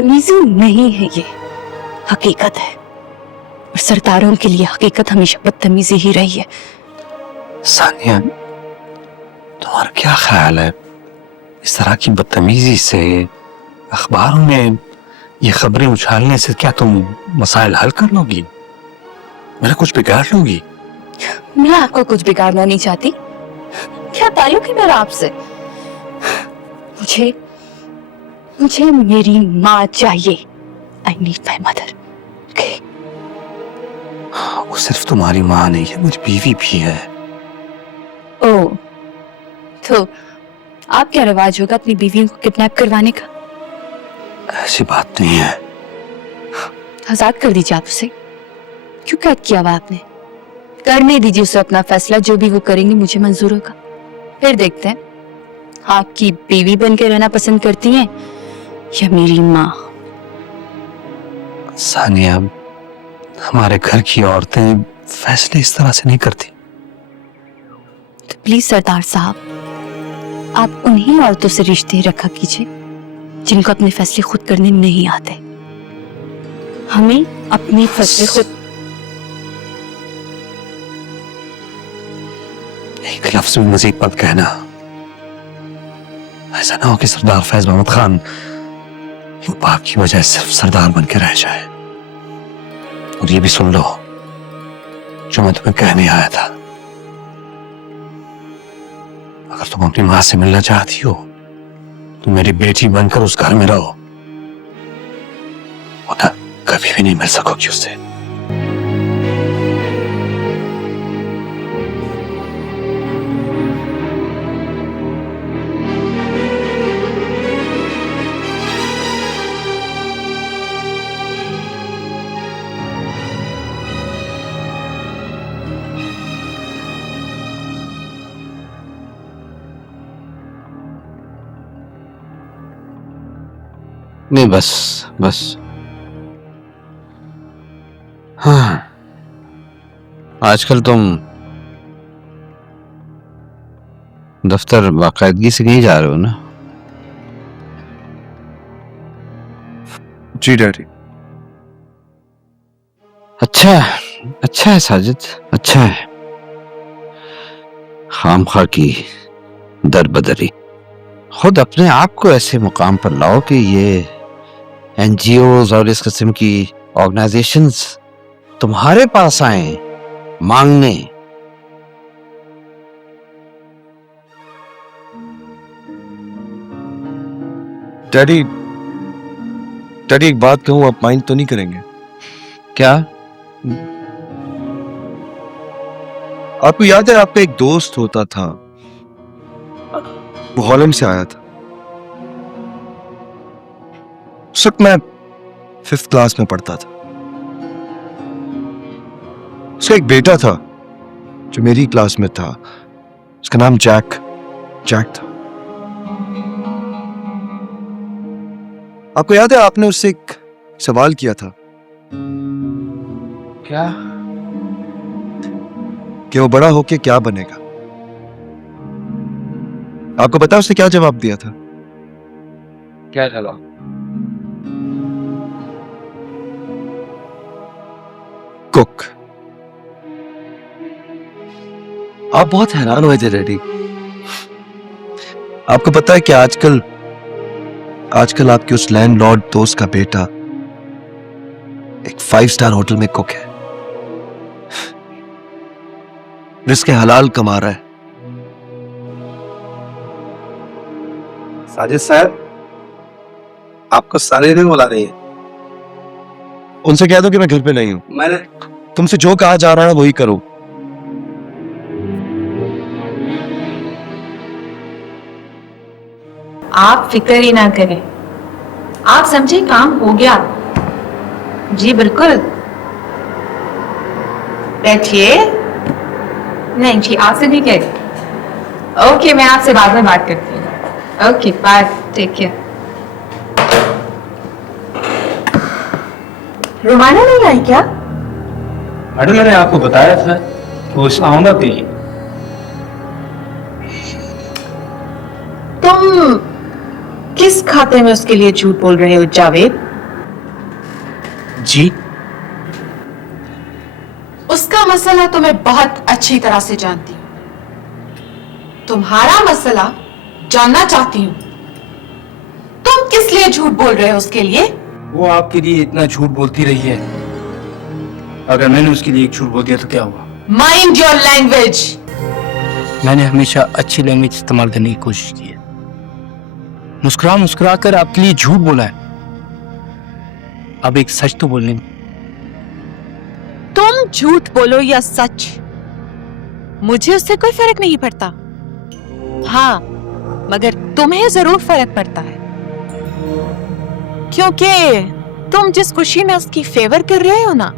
बदतमीजी नहीं है, ये हकीकत है। और सरदारों के लिए हकीकत हमेशा बदतमीजी ही रही है। सानिया, तुम्हारा क्या ख्याल है, इस तरह की बदतमीजी से अखबारों में ये खबरें उछालने से क्या तुम मसाइल हल कर लोगी, मेरा कुछ बिगाड़ लोगी? मैं आपको कुछ बिगाड़ना नहीं चाहती। क्या ताल्लुक है मेरा आपसे? मुझे मेरी माँ चाहिए। I need my mother. वो सिर्फ तुम्हारी माँ नहीं है, मेरी बीवी भी है। ओह, तो आप क्या रिवाज होगा अपनी बीवी को किडनैप करवाने का? ऐसी बात नहीं है। आजाद कर दीजिए आप उसे। क्यों कैद किया हुआ आपने? करने दीजिए उसे अपना फैसला, जो भी वो करेंगे मुझे मंजूर होगा। फिर देखते हैं आपकी बीवी बन के रहना पसंद करती हैं या मेरी माँ। सानिया, हमारे घर की औरतें फैसले इस तरह से नहीं करती। तो प्लीज सरदार साहब, आप उन्हीं औरतों से रिश्ते रखा कीजिए जिनको अपने फैसले खुद करने नहीं आते। हमें अपने फैसले खुद। एक लफ्ज भी मजीद मत कहना। ऐसा ना हो कि सरदार फैज मोहम्मद खान बाप की वजह सिर्फ सरदार बन के रह जाए। और ये भी सुन लो जो मैं तुम्हें कहने आया था। अगर तुम अपनी मां से मिलना चाहती हो तो मेरी बेटी बनकर उस घर में रहो, वरना कभी भी नहीं मिल सकोगी उससे। नहीं, बस हाँ, आजकल तुम दफ्तर बाकायदगी से नहीं जा रहे हो ना? जी डैडी। अच्छा है साजिद, अच्छा है। खामखा की दरबदरी। खुद अपने आप को ऐसे मुकाम पर लाओ कि ये एनजीओज और इस किस्म की ऑर्गेनाइजेशंस तुम्हारे पास आए मांगने। डैडी एक बात कहूं, आप माइंड तो नहीं करेंगे? क्या? आपको याद है आपका एक दोस्त होता था, वो हॉलैंड से आया था। उस वक्त मैं 5th क्लास में पढ़ता था। उसका एक बेटा था जो मेरी क्लास में था। उसका नाम जैक था। आपको याद है आपने उससे एक सवाल किया था? क्या? कि वो बड़ा होके क्या बनेगा। आपको पता उसने क्या जवाब दिया था? क्या जवाब? कुक। आप बहुत हैरान हुए थे डैडी। आपको पता है कि आजकल आपके उस लैंडलॉर्ड दोस्त का बेटा एक 5 स्टार होटल में कुक है। रिस्क हलाल कमा रहा है। साजिद साहब, आपको सारे दिन बुला रही है। उनसे कह दो कि मैं घर पे नहीं हूं। मैंने तुमसे जो कहा जा रहा है वही करो। आप फिक्र ही ना करें, आप समझे काम हो गया। जी बिल्कुल, बैठिए। नहीं जी, आपसे नहीं कह रही। ओके, मैं आपसे बाद में बात करती हूँ। Okay bye, take care. Rumana नहीं आई क्या? मैडम, मैंने आपको बताया था वो आऊंगा भी। तुम किस खाते में उसके लिए झूठ बोल रहे हो जावेद? जी? उसका मसला तो मैं बहुत अच्छी तरह से जानती हूँ। तुम्हारा मसला जानना चाहती हूँ। तुम किस लिए झूठ बोल रहे हो उसके लिए? वो आपके लिए इतना झूठ बोलती रही है, अगर मैंने उसके लिए एक झूठ बोल दिया तो क्या हुआ? Mind your language. मैंने हमेशा अच्छी लैंग्वेज इस्तेमाल करने की कोशिश की है। मुस्कुरा मुस्कुरा कर आपके लिए झूठ बोला है, अब एक सच तो बोलने में। तुम झूठ बोलो या सच, मुझे उससे कोई फर्क नहीं पड़ता। हाँ, मगर तुम्हें जरूर फर्क पड़ता है, क्योंकि तुम जिस खुशी में उसकी फेवर कर रहे हो ना,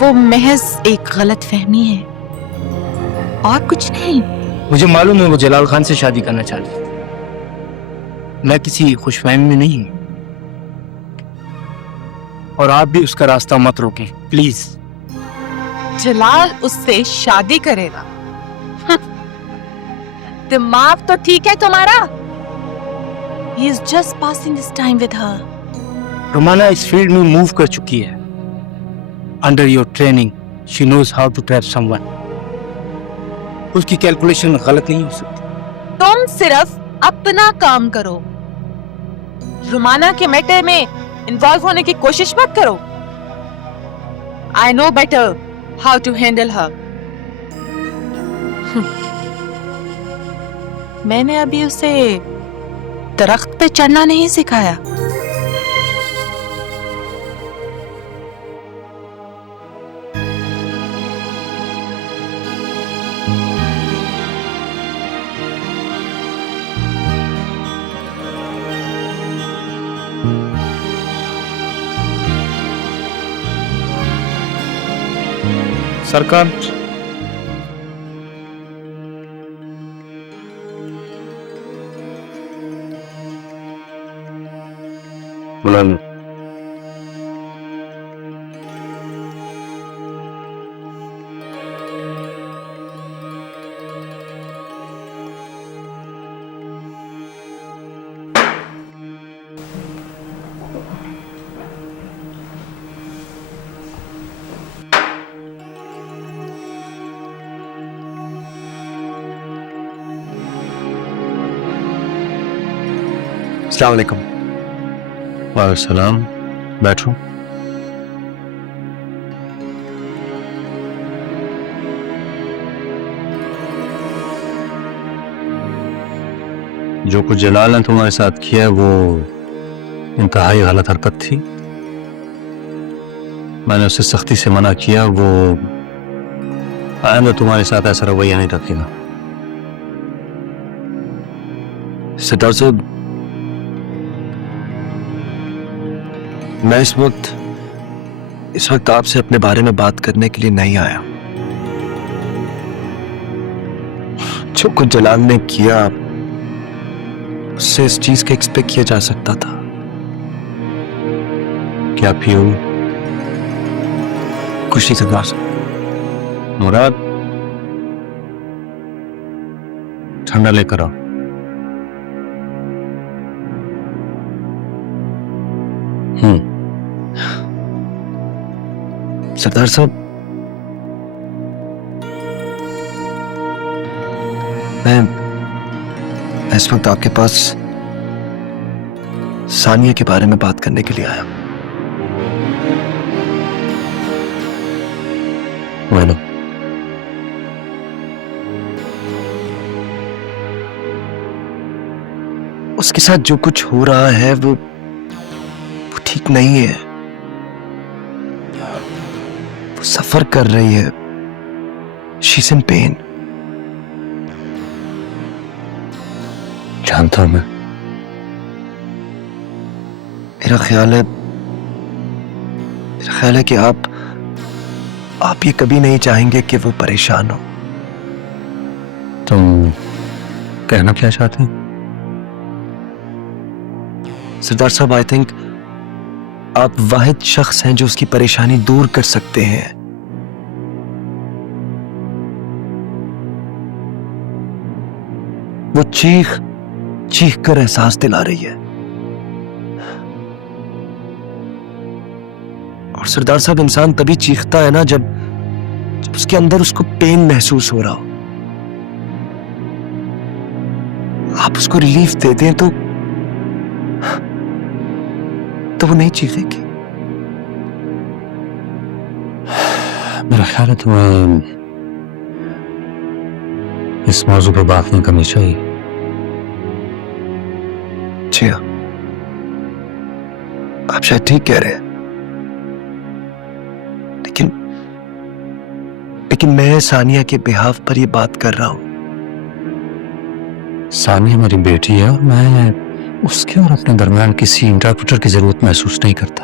वो महज एक गलत फहमी है और कुछ नहीं। मुझे मालूम है वो जलाल खान से शादी करना चाहती थी। मैं किसी खुशफहमी में नहीं हूं, और आप भी उसका रास्ता मत रोकें प्लीज। जलाल उससे शादी करेगा? दिमाग तो ठीक है तुम्हारा? He is just passing his time with her. Romana इस फील्ड में मूव कर चुकी है। Under your training she knows how to trap someone. उसकी कैलकुलेशन गलत नहीं हो सकती। तुम सिर्फ अपना काम करो, रुमाना के मैटर में इन्वॉल्व होने की कोशिश मत करो। I know better how to handle her. मैंने अभी उसे दरख्त पे चढ़ना नहीं सिखाया। सरकार, बुलाना। अस्सलाम वालेकुम। वालेकुम सलाम, बैठो। जो कुछ जलाल ने तुम्हारे साथ किया वो इंतहाई गलत हरकत थी। मैंने उसे सख्ती से मना किया, वो आइंदा तुम्हारे साथ ऐसा रवैया नहीं रखेगा। सरदार साहब, मैं इस वक्त आपसे अपने बारे में बात करने के लिए नहीं आया। जो कुछ जलाल ने किया उससे इस चीज का एक्सपेक्ट किया जा सकता था। क्या पियो? कुछ नहीं सरदार साहब। मुराद, ठंडा लेकर आओ। सरदार साहब, मैं इस वक्त आपके पास सानिया के बारे में बात करने के लिए आया। बोलो। उसके साथ जो कुछ हो रहा है वो ठीक नहीं है। वो सफर कर रही है। She is in pen. जानता हूं मैं। मेरा ख्याल है कि आप ये कभी नहीं चाहेंगे कि वो परेशान हो। तुम कहना क्या चाहते हैं? सरदार साहब, आई थिंक आप वाहिद शख्स हैं जो उसकी परेशानी दूर कर सकते हैं। वो चीख कर एहसास दिला रही है। और सरदार साहब, इंसान तभी चीखता है ना जब जब उसके अंदर उसको पेन महसूस हो रहा हो। आप उसको रिलीफ दे दें तो वो नहीं चीखेगी। मेरा ख्याल है तुम्हें इस मौजू पर बात नहीं करनी चाहिए। जी हाँ, आप शायद ठीक कह रहे हैं, लेकिन मैं सानिया के बिहाफ पर ये बात कर रहा हूं। सानिया मेरी बेटी है और मैं उसके और अपने दरमियान किसी इंटरप्रेटर की जरूरत महसूस नहीं करता।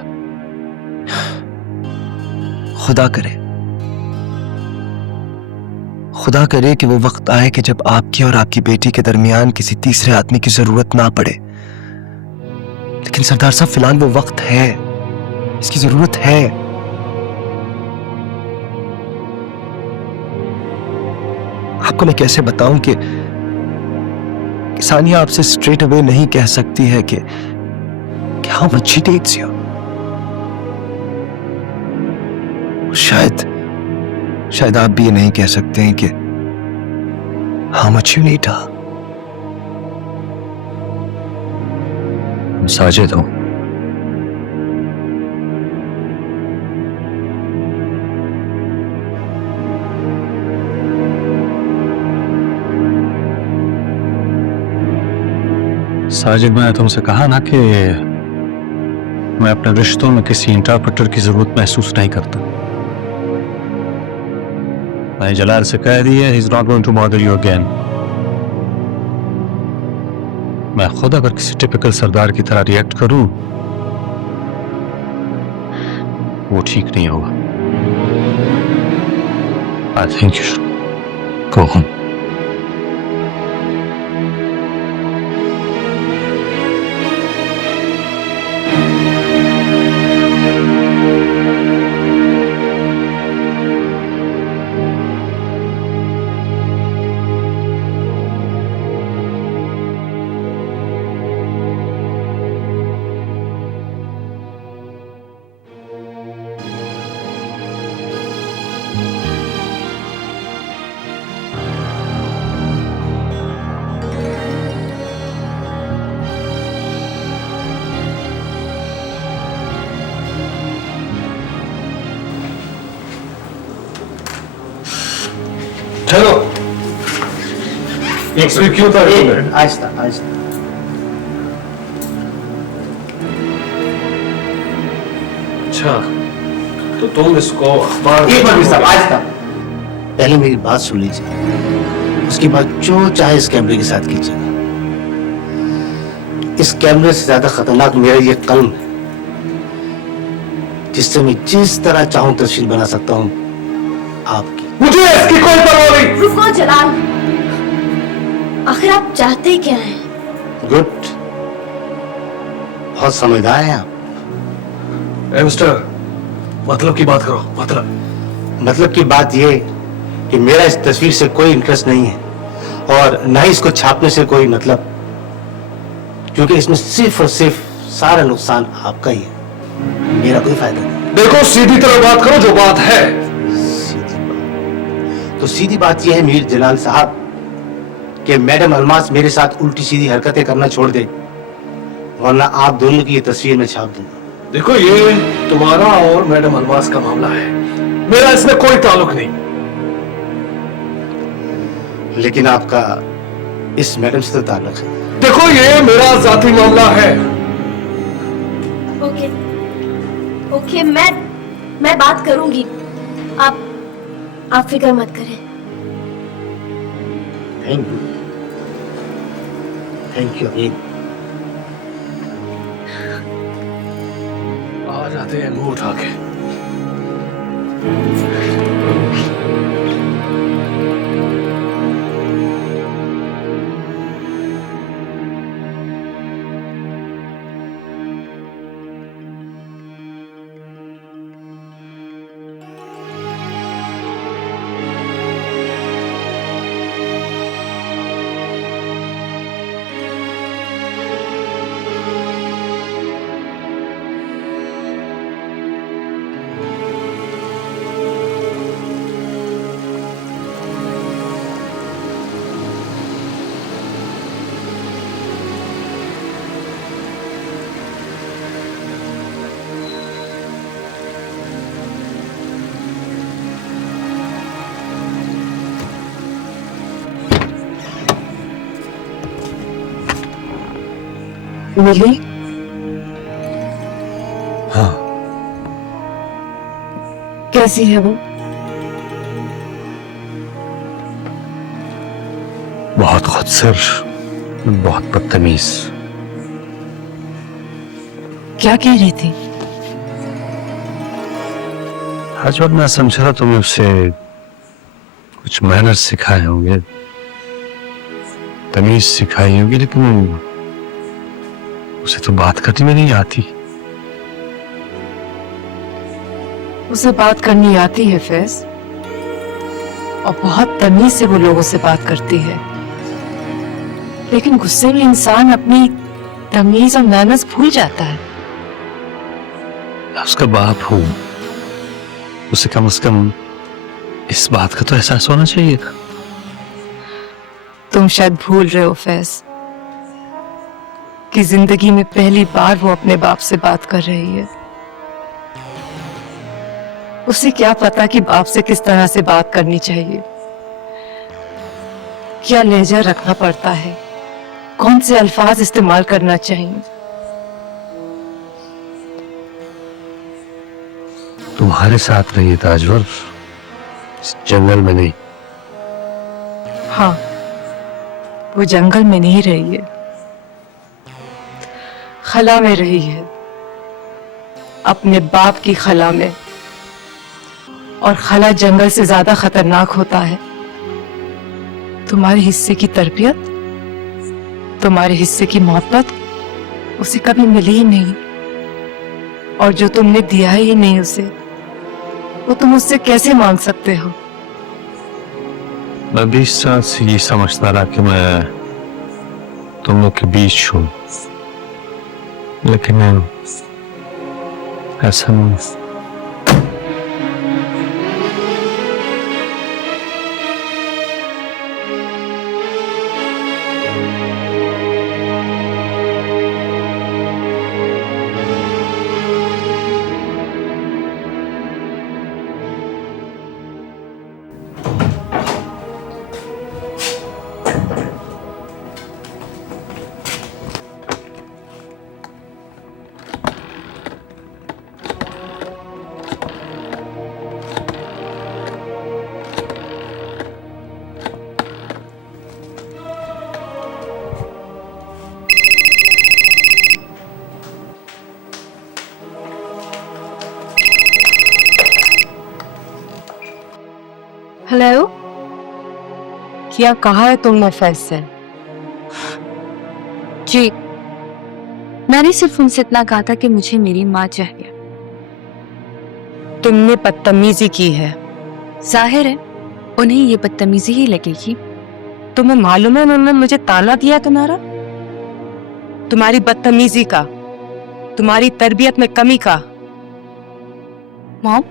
खुदा करे कि वो वक्त आए कि जब आपकी और आपकी बेटी के दरमियान किसी तीसरे आदमी की जरूरत ना पड़े। लेकिन सरदार साहब, फिलहाल वो वक्त है, इसकी जरूरत है। आपको मैं कैसे बताऊं कि सानिया आपसे स्ट्रेट अवे नहीं कह सकती है कि how much she takes you. शायद आप भी ये नहीं कह सकते हैं कि how much you need her. Sajid हूं। साजिद, मैंने तुमसे कहा ना कि मैं अपने रिश्तों में किसी इंटरप्रेटर की जरूरत महसूस नहीं करता। मैंने जलाल से कह दिया, he is not going to bother you again. मैं खुद अगर किसी टिपिकल सरदार की तरह रिएक्ट करूं, वो ठीक नहीं होगा। I think you should go home. चलो एक स्वीट क्यों था? आहिस्ता आहिस्ता। अच्छा, तो तुम इसको अखबार एक मिनट साहब, आहिस्ता। पहले मेरी बात सुन लीजिए, उसके बाद जो चाहे इस कैमरे के साथ कीजिएगा। इस कैमरे से ज्यादा खतरनाक मेरा ये कलम है, जिससे मैं जिस तरह चाहूं तस्वीर बना सकता हूं आपकी। मुझे इसकी कोई परवाह नहीं। रुको जलाल, आखिर आप चाहते क्या हैं? गुड, बहुत समझदार हैं आप। मिस्टर, मतलब की बात करो। मतलब की बात ये कि मेरा इस तस्वीर से कोई इंटरेस्ट नहीं है और न ही इसको छापने से कोई मतलब, क्योंकि इसमें सिर्फ और सिर्फ सारा नुकसान आपका ही है, मेरा कोई फायदा नहीं। देखो, सीधी तरह बात करो, जो बात है। सीधी बात तो सीधी बात यह है मीर जलाल साहब कि मैडम अलमास मेरे साथ उल्टी सीधी हरकतें करना छोड़ दे, वरना आप दोनों की ये तस्वीर में छाप दूंगा। देखो, ये तुम्हारा और मैडम अलमास का मामला है, मेरा इसमें कोई ताल्लुक नहीं। लेकिन आपका इस मैडम से तो ताल्लुक है। देखो, ये मेरा जाती मामला है। ओके ओके, मैं बात करूंगी, आप फिक्र मत करें। Thank you again. आ जाते हैं मुंह उठा के। मिली? हाँ, कैसी है वो? बहुत खुदसर, बहुत बदतमीज। क्या कह रही थी? आज वक्त मैं समझा था तुमने उसे कुछ मैनर्स सिखाए होंगे, तमीज सिखाई होगी, लेकिन उसे तो बात करनी में नहीं आती। उसे बात करनी आती है फैज, और बहुत तमीज से वो लोगों से बात करती है, लेकिन गुस्से में इंसान अपनी तमीज और मैनर्स भूल जाता है। मैं उसका बाप हूं, उसे कम से कम इस बात का तो एहसास होना चाहिए था। तुम शायद भूल रहे हो फैज कि जिंदगी में पहली बार वो अपने बाप से बात कर रही है। उसे क्या पता कि बाप से किस तरह से बात करनी चाहिए, क्या लहजा रखना पड़ता है, कौन से अल्फाज इस्तेमाल करना चाहिए। तुम्हारे साथ रही है ताजवर, इस जंगल में नहीं। हाँ, वो जंगल में नहीं रही है, खला में रही है, अपने बाप की खला में। और खला जंगल से ज्यादा खतरनाक होता है। तुम्हारे हिस्से की तरबियत, तुम्हारे हिस्से की मोहब्बत उसे कभी मिली ही नहीं, और जो तुमने दिया ही नहीं उसे, वो तुम उससे कैसे मांग सकते हो? मैं 20 साल से ये समझता रहा कि मैं तुम लोग के बीच हूं, लेकिन ऐसा नहीं। हेलो, क्या कहा है तुमने फैज से? जी, मैंने सिर्फ उनसे इतना कहा था कि मुझे मेरी माँ चाहिए। तुमने बदतमीजी की है। जाहिर है उन्हें ये बदतमीजी ही लगेगी। तुम्हें मालूम है उन्होंने मुझे ताना दिया तुम्हारा, तुम्हारी बदतमीजी का, तुम्हारी तरबियत में कमी का। मॉम,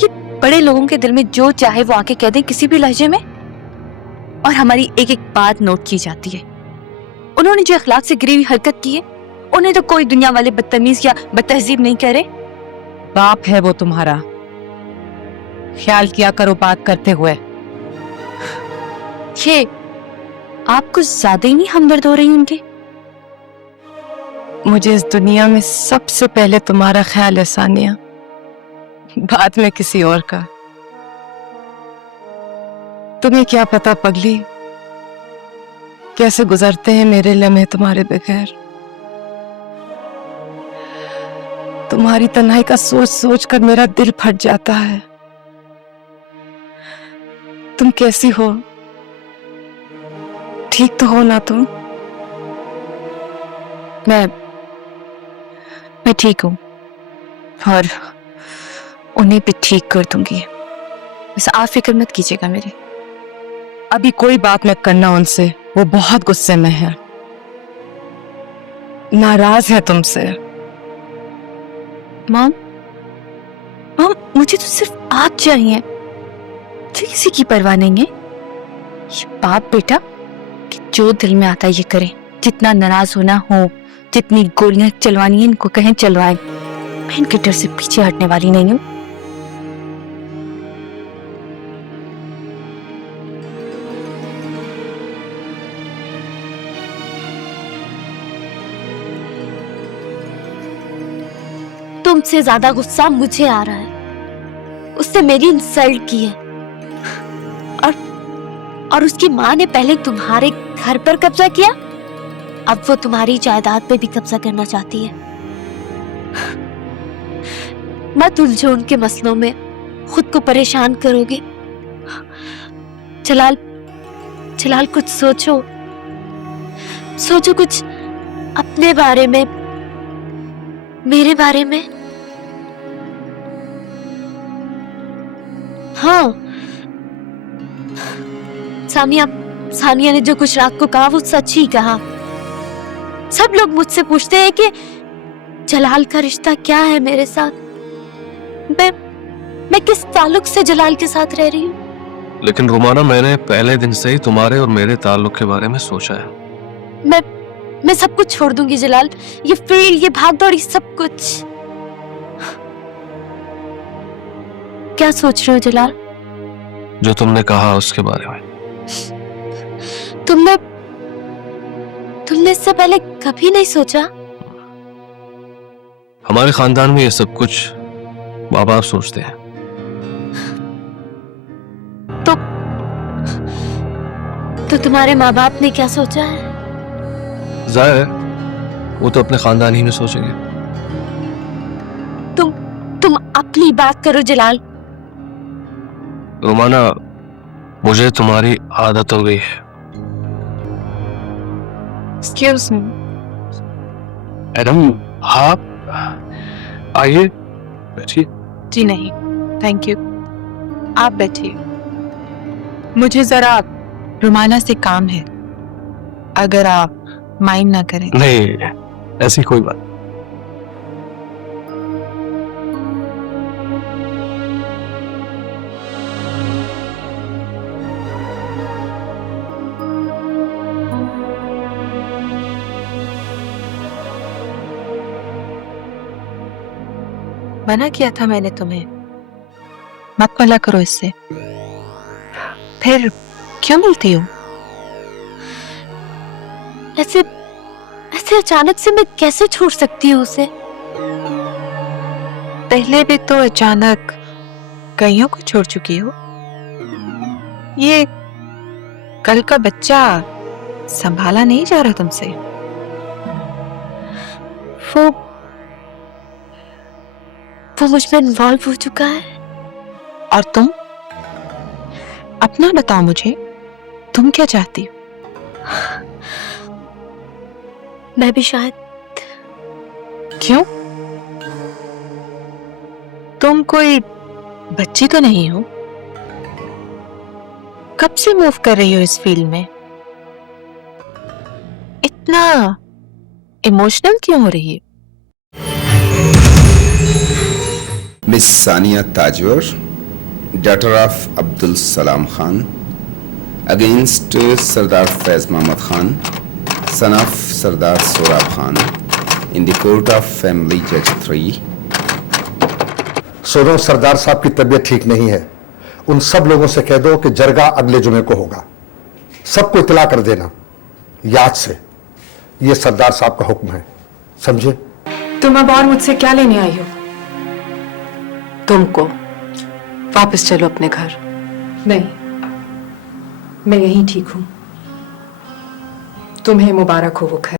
ये बड़े लोगों के दिल में जो चाहे वो आके कह दें किसी भी लहजे में, और हमारी एक एक बात नोट की जाती है। उन्होंने जो अखलाक से गिरी हुई हरकत की है, उन्हें तो कोई दुनिया वाले बदतमीज या बदतहजीब नहीं करे। बाप है वो तुम्हारा, ख्याल किया करो बात करते हुए। ये आप कुछ ज्यादा ही नहीं हमदर्द हो रही उनके? मुझे इस दुनिया में सबसे पहले तुम्हारा ख्याल है सानिया, बाद में किसी और का। तुम्हें क्या पता पगली, कैसे गुजरते हैं मेरे लम्हे तुम्हारे बगैर। तुम्हारी तन्हाई का सोच सोच कर मेरा दिल फट जाता है। तुम कैसी हो? ठीक तो हो ना तुम? मैं ठीक हूँ, और उन्हें भी ठीक कर दूंगी। बस आप फिक्र मत कीजिएगा मेरे। अभी कोई बात मत करना उनसे, वो बहुत गुस्से में है, नाराज है तुमसे। मॉम, मॉम, मुझे तो सिर्फ आप चाहिए, मुझे किसी की परवाह नहीं है। ये बाप बेटा कि जो दिल में आता है ये करें, जितना नाराज होना हो, जितनी गोलियां चलवानी है इनको कहें चलवाएं। मैं इनके डर से पीछे हटने वाली नहीं हूँ। तुमसे ज्यादा गुस्सा मुझे आ रहा है। उसने मेरी इंसल्ट की है और उसकी माँ ने पहले तुम्हारे घर पर कब्जा किया, अब वो तुम्हारी जायदाद पे भी कब्जा करना चाहती है। मत उलझो उनके मसलों में, खुद को परेशान करोगे। जलाल कुछ सोचो कुछ अपने बारे में, मेरे बारे में। हाँ, सानिया ने जो कुछ रात को कहा वो सच ही कहा। सब लोग मुझसे पूछते हैं कि जलाल का रिश्ता क्या है मेरे साथ। मैं किस ताल्लुक से जलाल के साथ रह रही हूँ। लेकिन रुमाना, मैंने पहले दिन से ही तुम्हारे और मेरे ताल्लुक के बारे में सोचा है। मैं सब कुछ छोड़ दूंगी जलाल, ये फील्ड, ये भागदौड़, ये सब कुछ। क्या सोच रहे हो जलाल? जो तुमने कहा उसके बारे में। तुमने इससे पहले कभी नहीं सोचा? हमारे खानदान में ये सब कुछ माँ बाप सोचते हैं। तो तुम्हारे माँ बाप ने क्या सोचा है? जाहिर है वो तो अपने खानदान ही में सोचेंगे। तुम अपनी बात करो जलाल। रुमाना, मुझे तुम्हारी आदत हो गई है। Excuse me. मैडम, आप आइए, बैठिए। जी नहीं, थैंक यू, आप बैठिए। मुझे जरा रुमाना से काम है, अगर आप माइंड ना करें। नहीं, ऐसी कोई बात। मना किया था मैंने तुम्हें, मत मिला करो इससे। फिर क्यों मिलती हो? ऐसे अचानक से मैं कैसे छोड़ सकती हूँ उसे? पहले भी तो अचानक कईयों को छोड़ चुकी हो। ये कल का बच्चा संभाला नहीं जा रहा तुमसे। वो मुझ में इन्वॉल्व हो चुका है। और तुम अपना बताओ मुझे, तुम क्या चाहती हो? मैं भी शायद। क्यों? तुम कोई बच्ची तो नहीं हो? कब से मूव कर रही हो इस फील्ड में? इतना इमोशनल क्यों हो रही है? Miss Sania Tajwar, daughter of Abdul Salam Khan, against Sardar Faiz Muhammad Khan, son of Sardar Sohrab Khan, in the court of Family Judge 3. सुनो, सरदार साहब की तबीयत ठीक नहीं है। उन सब लोगों से कह दो कि जरगा अगले जुमे को होगा। सबको इतला कर देना, याद से। ये सरदार साहब का हुक्म है, समझे? तुम अब और मुझसे क्या लेने आई हो? तुमको वापस चलो अपने घर। नहीं, मैं यहीं ठीक हूं। तुम्हें मुबारक हो वो घर।